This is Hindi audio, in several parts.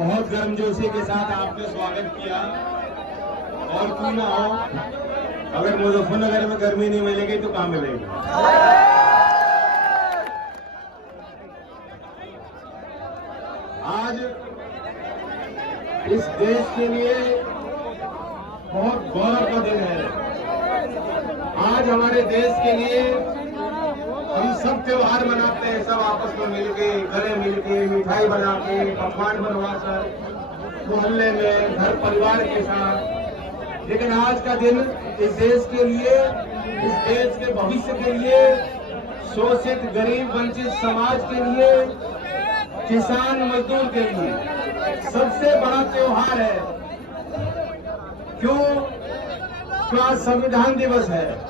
बहुत गर्मजोशी के साथ आपने स्वागत किया। और क्यों ना हो, अगर मुजफ्फरनगर में गर्मी नहीं मिलेगी तो कहाँ मिलेगी। आज इस देश के लिए बहुत गौरव का दिन है। आज हमारे देश के लिए हम सब त्योहार मनाते हैं, सब आपस में मिलके, गले मिलके, मिठाई बना के, पकवान बनवाकर, मोहल्ले में, घर परिवार के साथ। लेकिन आज का दिन इस देश के लिए, इस देश के भविष्य के लिए, शोषित गरीब वंचित समाज के लिए, किसान मजदूर के लिए सबसे बड़ा त्योहार है। क्यों? आज संविधान दिवस है।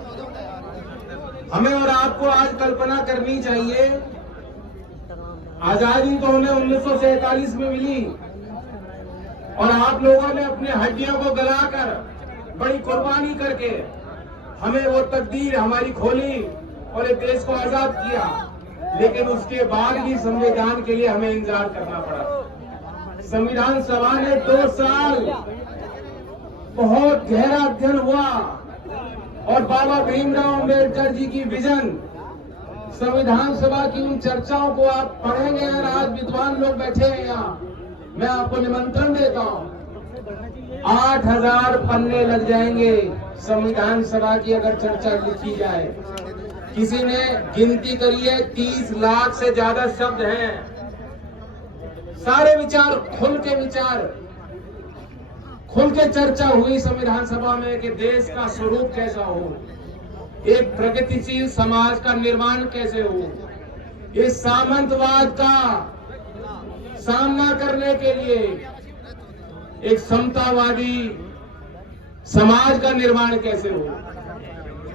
हमें और आपको आज कल्पना करनी चाहिए, आजादी तो हमें 1947 में मिली और आप लोगों ने अपनी हड्डियों को गलाकर, बड़ी कुर्बानी करके हमें वो तकदीर हमारी खोली और इस देश को आजाद किया। लेकिन उसके बाद भी संविधान के लिए हमें इंतजार करना पड़ा। संविधान सभा ने 2 साल बहुत गहरा अध्ययन हुआ और बाबा भीमराव अंबेडकर जी की विजन, संविधान सभा की उन चर्चाओं को आप पढ़ेंगे। और आज विद्वान लोग बैठे हैं यहाँ, मैं आपको निमंत्रण देता हूँ। 8000 पन्ने लग जाएंगे संविधान सभा की अगर चर्चा लिखी जाए। किसी ने गिनती करी है, 30 लाख से ज्यादा शब्द हैं। सारे विचार खुल के चर्चा हुई संविधान सभा में कि देश का स्वरूप कैसा हो, एक प्रगतिशील समाज का निर्माण कैसे हो, इस सामंतवाद का सामना करने के लिए एक समतावादी समाज का निर्माण कैसे हो।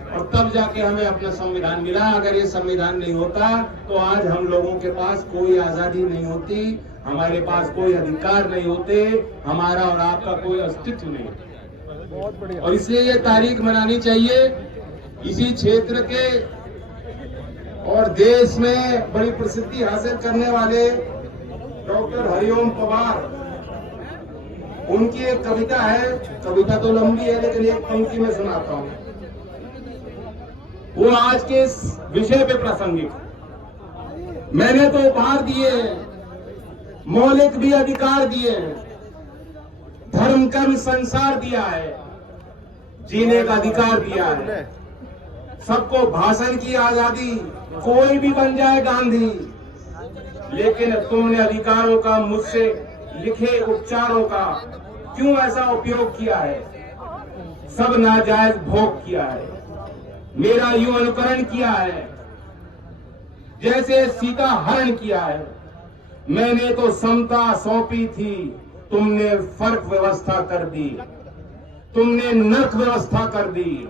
और तब जाके हमें अपना संविधान मिला। अगर ये संविधान नहीं होता तो आज हम लोगों के पास कोई आजादी नहीं होती, हमारे पास कोई अधिकार नहीं होते, हमारा और आपका कोई अस्तित्व नहीं। और इसलिए ये तारीख मनानी चाहिए। इसी क्षेत्र के और देश में बड़ी प्रसिद्धि हासिल करने वाले डॉक्टर हरिओम पवार, उनकी एक कविता है, कविता तो लंबी है लेकिन एक पंक्ति में सुनाता हूं। वो आज के इस विषय पे प्रासंगिक। मैंने तो उपहार दिए, मौलिक भी अधिकार दिए, धर्म कर्म संसार दिया है, जीने का अधिकार दिया है, सबको भाषण की आजादी, कोई भी बन जाए गांधी। लेकिन तुमने अधिकारों का मुझसे लिखे उपचारों का क्यों ऐसा उपयोग किया है? सब नाजायज भोग किया है, मेरा यूं अनुकरण किया है जैसे सीता हरण किया है। मैंने तो समता सौंपी थी, तुमने फर्क व्यवस्था कर दी, तुमने नर्क व्यवस्था कर दी।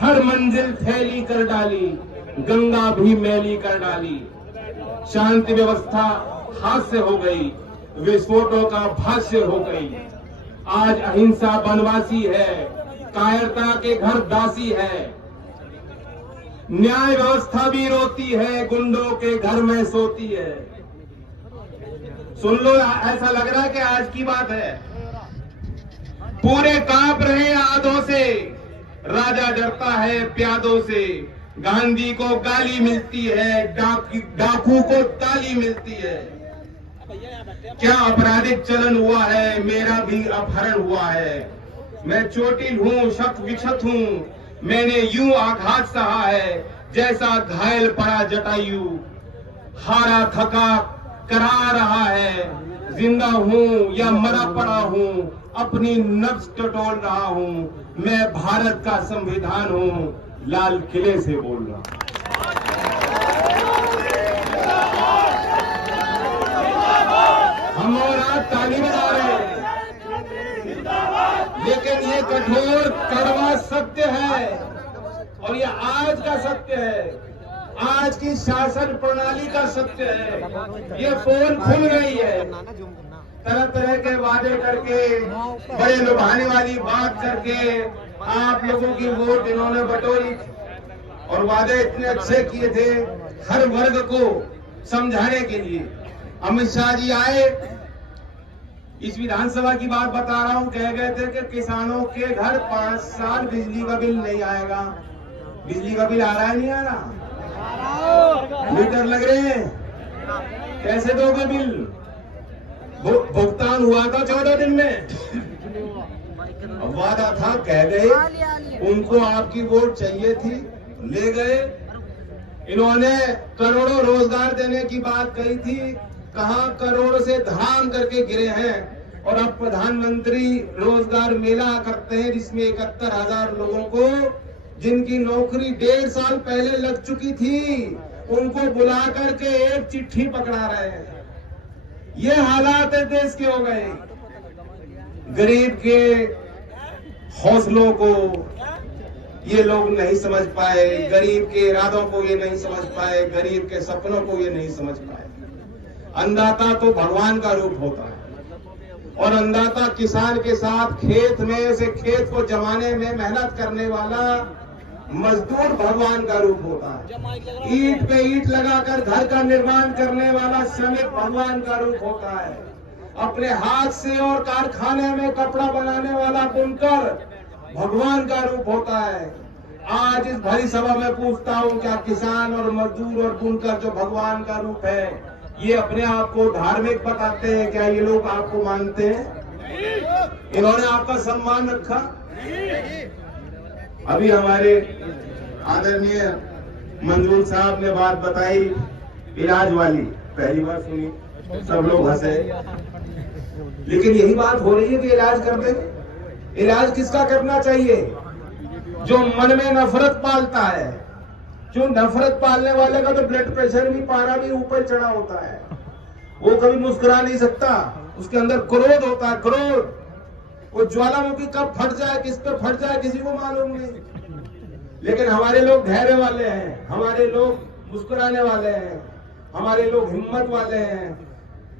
हर मंजिल फैली कर डाली, गंगा भी मैली कर डाली। शांति व्यवस्था हास्य हो गई, विस्फोटों का भाष्य हो गई। आज अहिंसा बनवासी है, कायरता के घर दासी है। न्याय व्यवस्था भी रोती है, गुंडों के घर में सोती है। सुन लो, ऐसा लग रहा है कि आज की बात है। पूरे कांप रहे आधों से, राजा डरता है प्यादों से। गांधी को गाली मिलती है, डाकू को ताली मिलती है। क्या आपराधिक चलन हुआ है, मेरा भी अपहरण हुआ है। मैं चोटिल हूँ, शत विक्षत हूँ, मैंने यूं आघात सहा है जैसा घायल पड़ा जटायु। हारा थका करा रहा है, जिंदा हूँ या मरा पड़ा हूँ, अपनी नब्ज टटोल रहा हूँ। मैं भारत का संविधान हूँ, लाल किले से बोल रहा हूँ। हम और आप ताली बजा रहे हैं, लेकिन ये कठोर कड़वा सत्य है और ये आज का सत्य है, आज की शासन प्रणाली का सत्य है। ये पोल खुल गई है, तरह तरह के वादे करके, बड़े लुभाने वाली बात करके आप लोगों की वोट इन्होंने बटोरी और वादे इतने अच्छे किए थे हर वर्ग को समझाने के लिए। अमित शाह जी आए, इस विधानसभा की बात बता रहा हूं, कह गए थे कि किसानों के घर 5 साल बिजली का बिल नहीं आएगा। बिजली का बिल आ रहा है, नहीं आ रहा? मीटर लग रहे हैं, कैसे दोगे बिल? भुगतान हुआ था 14 दिन में। वादा था, कह गए, उनको आपकी वोट चाहिए थी, ले गए। इन्होंने करोड़ों रोजगार देने की बात कही थी, कहां करोड़ से धड़ाम करके गिरे हैं। और अब प्रधानमंत्री रोजगार मेला करते हैं जिसमें 71,000 लोगों को, जिनकी नौकरी 1.5 साल पहले लग चुकी थी, उनको बुला करके एक चिट्ठी पकड़ा रहे हैं। ये हालात है देश के हो गए। गरीब के हौसलों को ये लोग नहीं समझ पाए, गरीब के इरादों को ये नहीं समझ पाए, गरीब के सपनों को ये नहीं समझ पाए। अन्नदाता तो भगवान का रूप होता है और अन्नदाता किसान के साथ खेत में से खेत को जमाने में मेहनत करने वाला मजदूर भगवान का रूप होता है। ईंट पे ईंट लगाकर घर का निर्माण करने वाला श्रमिक भगवान का रूप होता है। अपने हाथ से और कारखाने में कपड़ा बनाने वाला बुनकर भगवान का रूप होता है। आज इस भरी सभा में पूछता हूं, क्या किसान और मजदूर और बुनकर जो भगवान का रूप है, ये अपने आप को धार्मिक बताते हैं? क्या ये लोग आपको मानते हैं? इन्होंने आपका सम्मान रखा? अभी हमारे आदरणीय मंजूर साहब ने बात बताई इलाज वाली, पहली बार सुनी, सब लोग हंसे। लेकिन यही बात हो रही है कि इलाज कर दे। इलाज किसका करना चाहिए? जो मन में नफरत पालता है। जो नफरत पालने वाले का तो ब्लड प्रेशर भी, पारा भी ऊपर चढ़ा होता है, वो कभी मुस्कुरा नहीं सकता। उसके अंदर क्रोध होता है, क्रोध। वो ज्वालामुखी कब फट जाए, किस पे फट जाए, किसी को मालूम नहीं। लेकिन हमारे लोग धैर्य वाले हैं, हमारे लोग मुस्कुराने वाले हैं, हमारे लोग हिम्मत वाले हैं।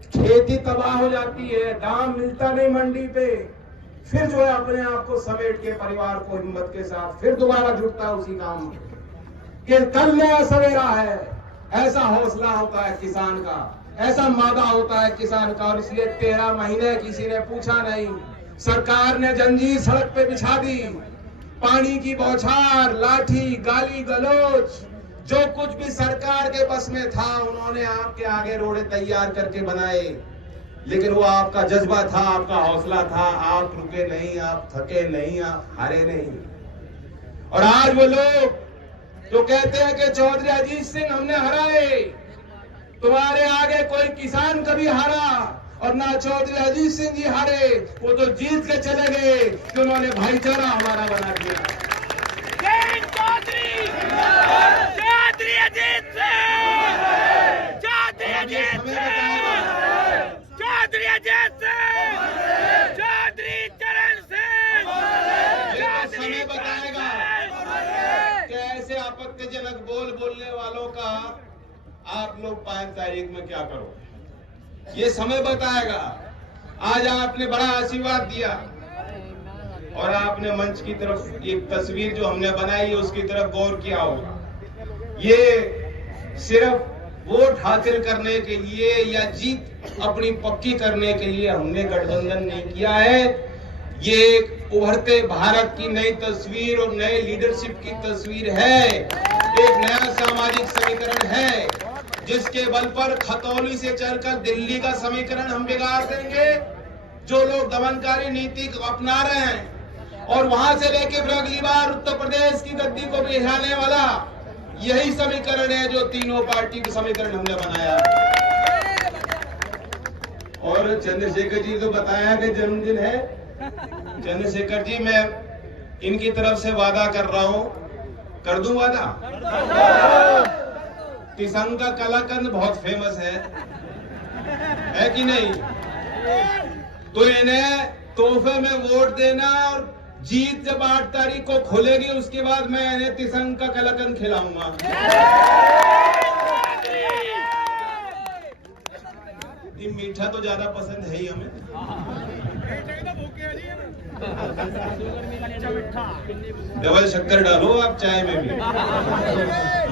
खेती तबाह हो जाती है, दाम मिलता नहीं मंडी पे, फिर जो है अपने आप को समेट के परिवार को हिम्मत के साथ फिर दोबारा जुटता है उसी काम कि कल नया सवेरा है। ऐसा हौसला होता है किसान का, ऐसा मादा होता है किसान का। और इसलिए 13 महीने किसी ने पूछा नहीं। सरकार ने जंजीर सड़क पे बिछा दी, पानी की बौछार, लाठी, गाली गलौज, जो कुछ भी सरकार के बस में था उन्होंने आपके आगे रोड़े तैयार करके बनाए। लेकिन वो आपका जज्बा था, आपका हौसला था। आप रुके नहीं, आप थके नहीं, आप हारे नहीं। और आज वो लोग जो कहते हैं कि चौधरी अजीत सिंह हमने हराए, तुम्हारे आगे कोई किसान कभी हारा और ना चौधरी अजीत सिंह जी हारे। वो तो जीत के चले गए कि उन्होंने भाईचारा हमारा बना दिया। चौधरी अजीत सिंह, चौधरी अजीत सिंह, चौधरी अजीत सिंह, चौधरी चरण सिंह। समय बताएगा कैसे आपत्तिजनक बोलने वालों का आप लोग 5 तारीख में क्या करोगे, ये समय बताएगा। आज आपने बड़ा आशीर्वाद दिया और आपने मंच की तरफ एक तस्वीर जो हमने बनाई है उसकी तरफ गौर किया होगा। ये सिर्फ वोट हासिल करने के लिए या जीत अपनी पक्की करने के लिए हमने गठबंधन नहीं किया है। ये एक उभरते भारत की नई तस्वीर और नए लीडरशिप की तस्वीर है। एक नया सामाजिक समीकरण है जिसके बल पर खतौली से चलकर दिल्ली का समीकरण हम बिगाड़ देंगे। जो लोग दमनकारी नीति अपना रहे हैं और वहां से लेके फिर अगली बार उत्तर प्रदेश की गद्दी को बिठाने वाला यही समीकरण है जो तीनों पार्टी का समीकरण हमने बनाया। और चंद्रशेखर जी को बताया कि जन्मदिन है। चंद्रशेखर जी, मैं इनकी तरफ से वादा कर रहा हूं, कर दूं वादा? किसान का कलाकंद बहुत फेमस है कि नहीं? तो इन्हें तोहफे में वोट देना और जीत जब 8 तारीख को खुलेगी उसके बाद मैं इन्हें तिसंग का कलाकंद खिलाऊंगा। ये मीठा तो ज्यादा पसंद है ही हमें। डबल शक्कर डालो आप चाय में भी।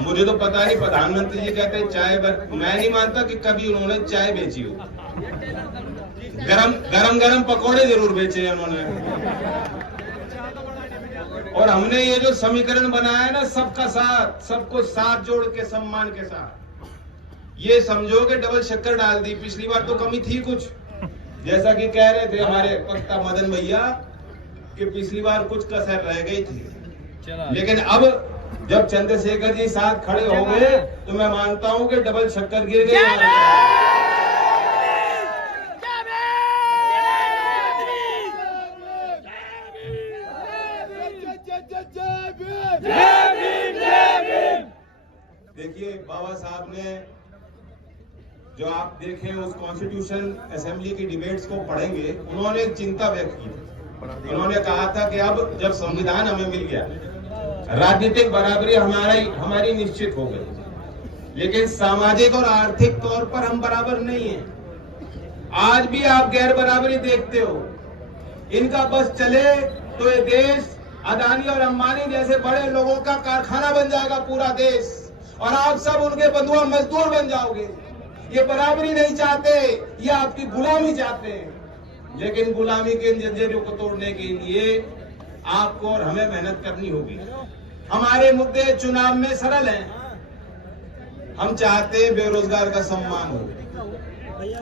मुझे तो पता नहीं, प्रधानमंत्री जी कहते हैं चाय, मैं नहीं मानता कि कभी उन्होंने चाय बेची हो। गरम पकौड़े जरूर बेचे उन्होंने। और हमने ये जो समीकरण बनाया है ना, सबका साथ, सबको साथ जोड़ के सम्मान के साथ, ये समझो कि डबल शक्कर डाल दी। पिछली बार तो कमी थी कुछ, जैसा कि कह रहे थे हमारे वक्ता मदन भैया कि पिछली बार कुछ कसर रह गई थी, लेकिन अब जब चंद्रशेखर जी साथ खड़े हो गए तो मैं मानता हूं कि डबल शक्कर गिर गई। देखिए बाबा साहब ने जो आप देखें उस कॉन्स्टिट्यूशन असेंबली की डिबेट्स को पढ़ेंगे, उन्होंने एक चिंता व्यक्त की। उन्होंने कहा था कि अब जब संविधान हमें मिल गया, राजनीतिक बराबरी हमारी निश्चित हो गई, लेकिन सामाजिक और आर्थिक तौर पर हम बराबर नहीं हैं। आज भी आप गैर बराबरी देखते हो। इनका बस चले तो ये देश अदानी और अंबानी जैसे बड़े लोगों का कारखाना बन जाएगा पूरा देश, और आप सब उनके बंधुआ मजदूर बन जाओगे। ये बराबरी नहीं चाहते, ये आपकी गुलामी चाहते हैं। लेकिन गुलामी के जंजीरों को तोड़ने के लिए आपको और हमें मेहनत करनी होगी। हमारे मुद्दे चुनाव में सरल हैं। हम चाहते हैं बेरोजगार का सम्मान हो।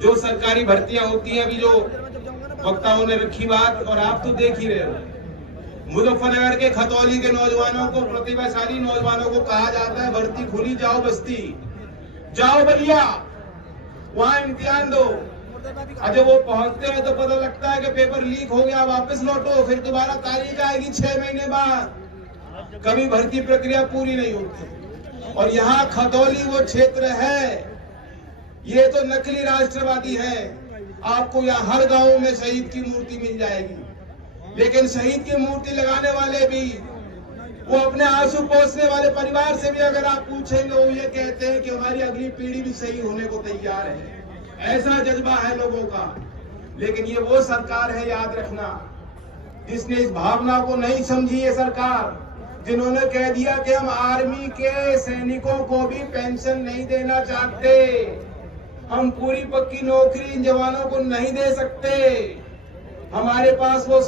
जो सरकारी भर्तियां होती हैं, अभी जो वक्ताओं ने रखी बात, और आप तो देख ही रहे हो, मुजफ्फरनगर के खतौली के नौजवानों को, प्रतिभाशाली नौजवानों को कहा जाता है भर्ती खुली, जाओ बस्ती, जाओ बलिया, वहां इम्तिहान दो। जब वो पहुंचते हैं तो पता लगता है कि पेपर लीक हो गया, वापस लौटो, फिर दोबारा तारीख आएगी 6 महीने बाद। कभी भर्ती प्रक्रिया पूरी नहीं होती। और यहाँ खतौली वो क्षेत्र है, ये तो नकली राष्ट्रवादी है। आपको यहाँ हर गांव में शहीद की मूर्ति मिल जाएगी, लेकिन शहीद की मूर्ति लगाने वाले भी, वो अपने आंसू पोंछने वाले परिवार से भी अगर आप पूछेंगे, वो ये कहते हैं कि हमारी अगली पीढ़ी भी सही होने को तैयार है। ऐसा जज्बा है लोगों का। लेकिन ये वो सरकार है, याद रखना, जिसने इस भावना को नहीं समझी। ये सरकार जिन्होंने कह दिया कि हम आर्मी के सैनिकों को भी पेंशन नहीं देना चाहते, हम पूरी पक्की नौकरी इन जवानों को नहीं दे सकते। हमारे पास वो